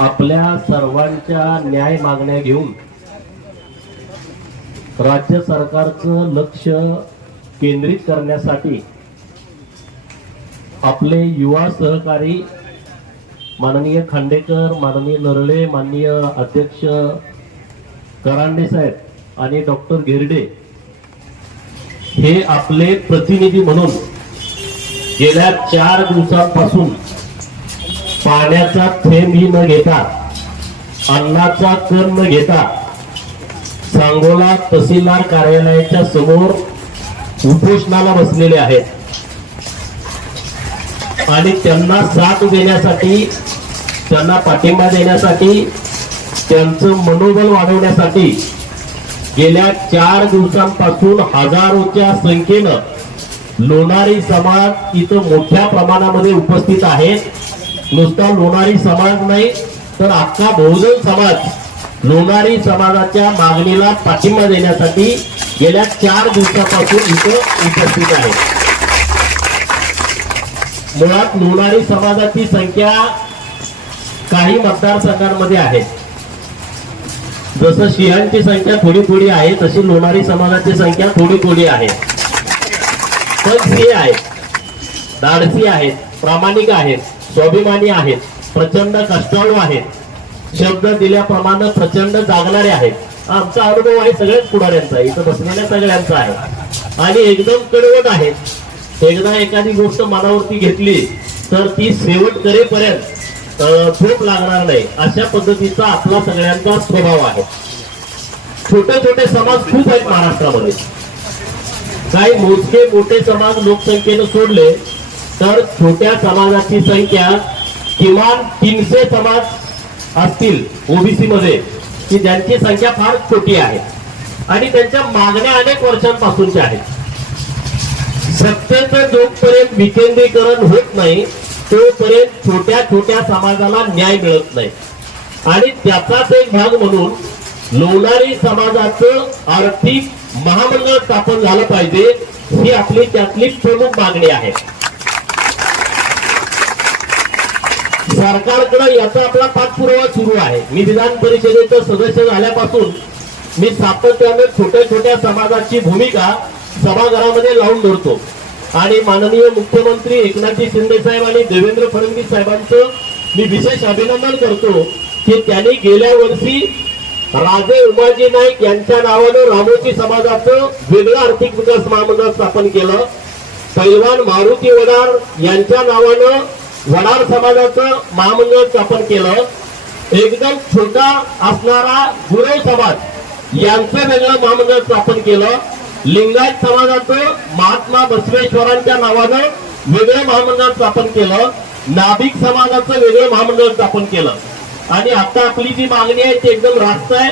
आपल्या सर्वांच्या न्याय मागण्या घेऊन राज्य सरकारचं लक्ष केंद्रित करण्यासाठी आपले युवा सहकारी माननीय खांडेकर माननीय नरळे माननीय अध्यक्ष करांडे साहेब आणि डॉक्टर गिरडे हे आपले प्रतिनिधी म्हणून गेल्या चार दिवसांपासून पाण्याचा ही न घेता अन्नाचा कण न घेता सांगोला तहसीलदार कार्यालयाच्या समोर उपोषणाला बसलेले आहेत आणि त्यांना साथ देण्यासाठी त्यांना पाठिंबा देण्यासाठी त्यांचं मनोबल वाढवण्यासाठी गेल्या चार दिवसांपासून हजारोच्या संख्येनं लोणारी समाज इथं मोठ्या प्रमाणामध्ये उपस्थित आहेत नुसता लोणारी समाज नाही तर अख्खा बहुजन समाज लोणारी समाजाच्या मागणीला पाठिंबा देण्यासाठी गेल्या चार दिवसापासून इथं उपस्थित आहे मुळात लोणारी समाजाची संख्या काही मतदारसंघांमध्ये आहे जसं सिंहांची संख्या थोडी थोडी आहे तशी लोणारी समाजाची संख्या थोडी थोडी आहे पण सी आहेत धाडसी आहेत प्रामाणिक आहेत स्वाभिमानी आहेत प्रचंड कष्टाळू आहेत शब्द दिल्याप्रमाणे प्रचंड जागणारे आहेत आमचा अनुभव आहे सगळ्याच पुढाऱ्यांचा इथं बसलेल्या सगळ्यांचा आहे आणि एकदम कडवट आहे एकदा एखादी गोष्ट मनावरती घेतली तर ती शेवट करेपर्यंत झोप लागणार नाही अशा पद्धतीचा आपला सगळ्यांचा स्वभाव आहे छोटे छोटे समाज खूप आहेत महाराष्ट्रामध्ये काही मोजके मोठे समाज लोकसंख्येनं सोडले तर छोट्या समाजाची संख्या किमान तीनशे समाज असतील ओबीसी मध्ये की ज्यांची संख्या फार छोटी आहे आणि त्यांच्या मागण्या अनेक वर्षांपासूनच्या आहेत सत्तेचं जोपर्यंत विकेंद्रीकरण होत नाही तोपर्यंत छोट्या छोट्या समाजाला न्याय मिळत नाही आणि त्याचाच एक भाग म्हणून लोणारी समाजाचं आर्थिक महामंडळ स्थापन झालं पाहिजे ही आपली त्यातली प्रमुख मागणी आहे सरकारकडं याचा आपला पाठपुरावा सुरू आहे मी विधान परिषदेचं सदस्य झाल्यापासून मी सातत्याने छोट्या छोट्या समाजाची भूमिका सभागृहामध्ये लावून धरतो आणि माननीय मुख्यमंत्री एकनाथजी शिंदे साहेब आणि देवेंद्र फडणवीस साहेबांचं मी विशेष अभिनंदन करतो की त्यांनी गेल्या वर्षी राजे उमाजी नाईक यांच्या नावानं रामोजी समाजाचं वेगळं आर्थिक विकास महामंडळ स्थापन केलं पैलवान मारुती वडार यांच्या नावानं वडार समाजाचं महामंडळ स्थापन केलं एकदम छोटा असणारा गुरे समाज यांचं वेगळं महामंडळ स्थापन केलं लिंगायत समाजाचं महात्मा बसवेश्वरांच्या नावानं वेगळं महामंडळ स्थापन केलं नाभिक समाजाचं वेगळं महामंडळ स्थापन केलं आणि आता आपली जी मागणी आहे ती एकदम रास्त आहे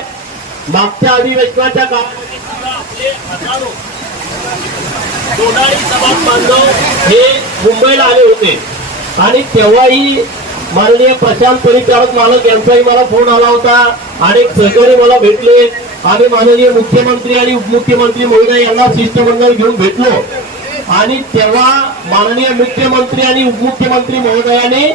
मागच्या अधिवेशनाच्या काळामध्ये हे मुंबईला आले होते आणि तेव्हाही माननीय प्रशांत परिचारक मालक यांचाही मला फोन आला होता अनेक सहकारी मला भेटले आणि माननीय मुख्यमंत्री आणि उपमुख्यमंत्री मोहिना यांना शिष्टमंडळ घेऊन भेटलो आणि तेव्हा माननीय मुख्यमंत्री आणि उपमुख्यमंत्री महोदयाने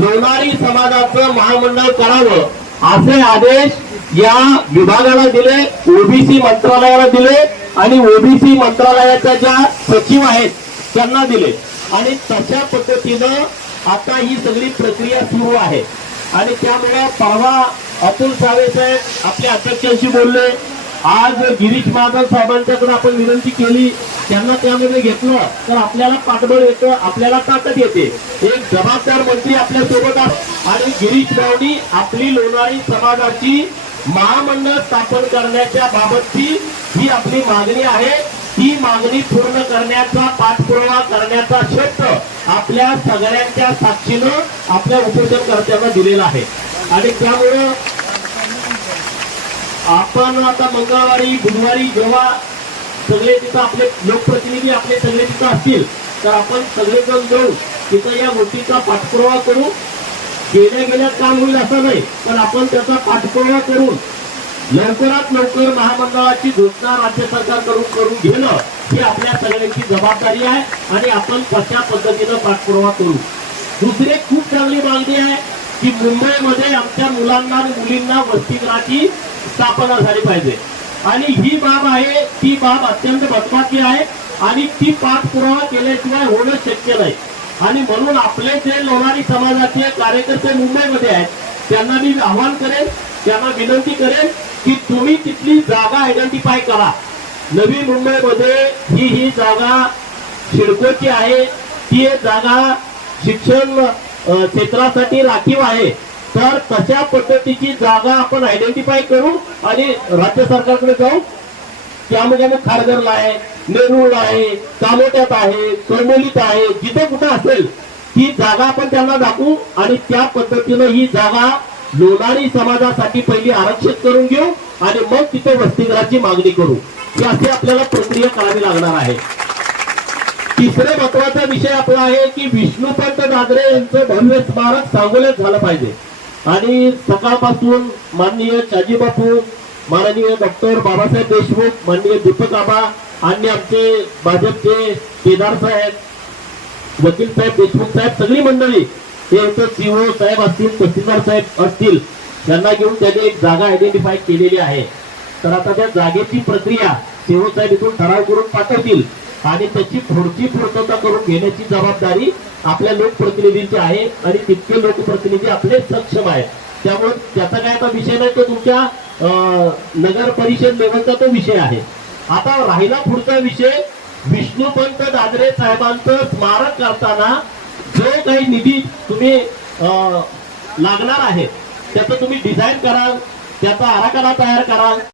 लोणारी समाजाचं महामंडळ करावं असे आदेश या विभागाला दिले ओबीसी मंत्रालयाला दिले आणि ओबीसी मंत्रालयाच्या ज्या सचिव आहेत त्यांना दिले आणि तशा पद्धतीनं आता ही सगळी प्रक्रिया सुरू आहे आणि त्यामुळे परवा अतुल सावे साहेब आपल्या अध्यक्षांशी बोलले आज गिरीश महाजन साहेबांच्याकडे आपण विनंती केली त्यांना त्यामध्ये घेतलं तर आपल्याला पाठबळ येतं आपल्याला ताकद येते एक जबाबदार मंत्री आपल्या सोबत आणि गिरीश रावनी आपली लोणारी समाजाची महामंडळ स्थापन करण्याच्या बाबतची ही आपली मागणी आहे ही मागणी पूर्ण करण्याचा पाठपुरावा करण्याचा क्षेत्र आपल्या सगळ्यांच्या साक्षीनं आपल्या उपोषणकर्त्यांना दिलेला आहे आणि त्यामुळं आपण आता मंगळवारी बुधवारी जेव्हा सगळे तिथं आपले लोकप्रतिनिधी आपले सगळे तिथं असतील तर आपण सगळेजण जाऊ तिथं या गोष्टीचा पाठपुरावा करू गेल्या गेल्या काम होईल असं नाही पण आपण त्याचा पाठपुरावा करून लवकरात लवकर महामंडळाची घोषणा राज्य सरकारकडून करून घेणं ही आपल्या सगळ्यांची जबाबदारी आहे आणि आपण कशा पद्धतीनं पाठपुरावा करू दुसरी खूप चांगली मागणी आहे की मुंबईमध्ये आमच्या मुलांना आणि मुलींना वसतिगृहाची स्थापना झाली पाहिजे आणि ही बाब आहे ती बाब अत्यंत महत्वाची आहे आणि ती पाठपुरावा केल्याशिवाय होणं शक्य नाही आणि म्हणून आपले जे लोणारी समाजाचे कार्यकर्ते मुंबईमध्ये आहेत त्यांना मी आव्हान करेन त्यांना विनंती करेन की तुम्ही तिथली जागा आयडेंटिफाय करा नवी मुंबईमध्ये ही ही जागा शिडकोची आहे ती जागा शिक्षण क्षेत्रासाठी राखीव आहे तर तशा पद्धतीची जागा आपण आयडेंटिफाय करू आणि राज्य सरकारकडे जाऊ त्यामध्ये मग खारघरला आहे नेरूळ आहे तालोट्यात आहे कर्मोलीत आहे जिथे कुठं असेल ती जागा आपण त्यांना दाखवू आणि त्या पद्धतीनं ही जागा लोणारी समाजासाठी पहिली आरक्षित करून घेऊ आणि मग तिथे वस्तीग्राची मागणी करू ही अशी आपल्याला प्रक्रिया करावी लागणार आहे तिसरे महत्वाचा विषय आपला आहे की विष्णुपंत दादरे यांचं भव्य स्मारक सांगोल्यात झालं पाहिजे आणि सकाळपासून माननीय शाजी बापू माननीय डॉक्टर बाबासाहेब देशमुख माननीय दीपक आबा आणि आमचे भाजपचे केदार साहेब वकील साहेब देशमुख साहेब सगळी मंडळी ते इथे सीओ साहेब असतील तहसीलदार साहेब असतील त्यांना घेऊन त्याने एक जागा आयडेंटिफाय केलेली आहे तर आता त्या जागेची प्रक्रिया सीओ साहेब इथून ठराव करून पाठवतील आणि त्याची थोडची पूर्तता करून घेण्याची जबाबदारी आपल्या लोकप्रतिनिधींची आहे आणि तितके लोकप्रतिनिधी आपले सक्षम आहेत त्यामुळे त्याचा काय आता विषय नाही तो तुमच्या नगर परिषद लेवलचा तो विषय आहे आता राहिला पुढचा विषय विष्णुपंत दादरे साहेबांचं स्मारक करताना जो काही निधी तुम्ही लागणार आहे त्याचं तुम्ही डिझाईन कराल त्याचा आराखडा तयार कराल